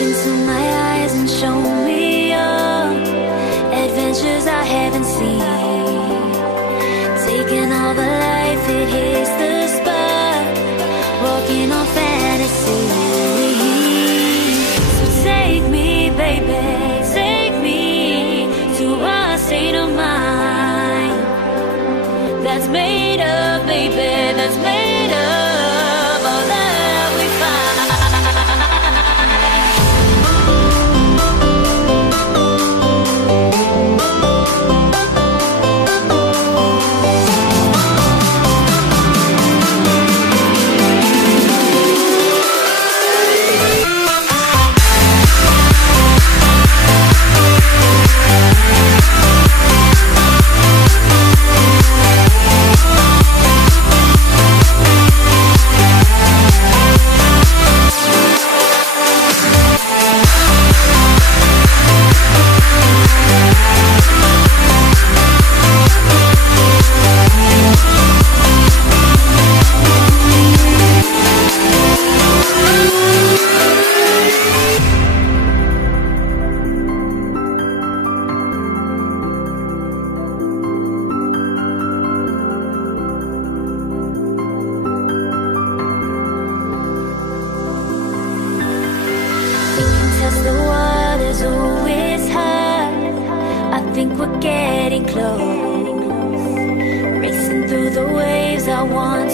into my eyes and show me your adventures I haven't seen. Taking all the life, it hits the spot, walking on fantasy. So take me, baby, take me to a state of mind that's made of, baby, that's made of all that we find. The water's always high. I think we're getting close. Racing through the waves, I want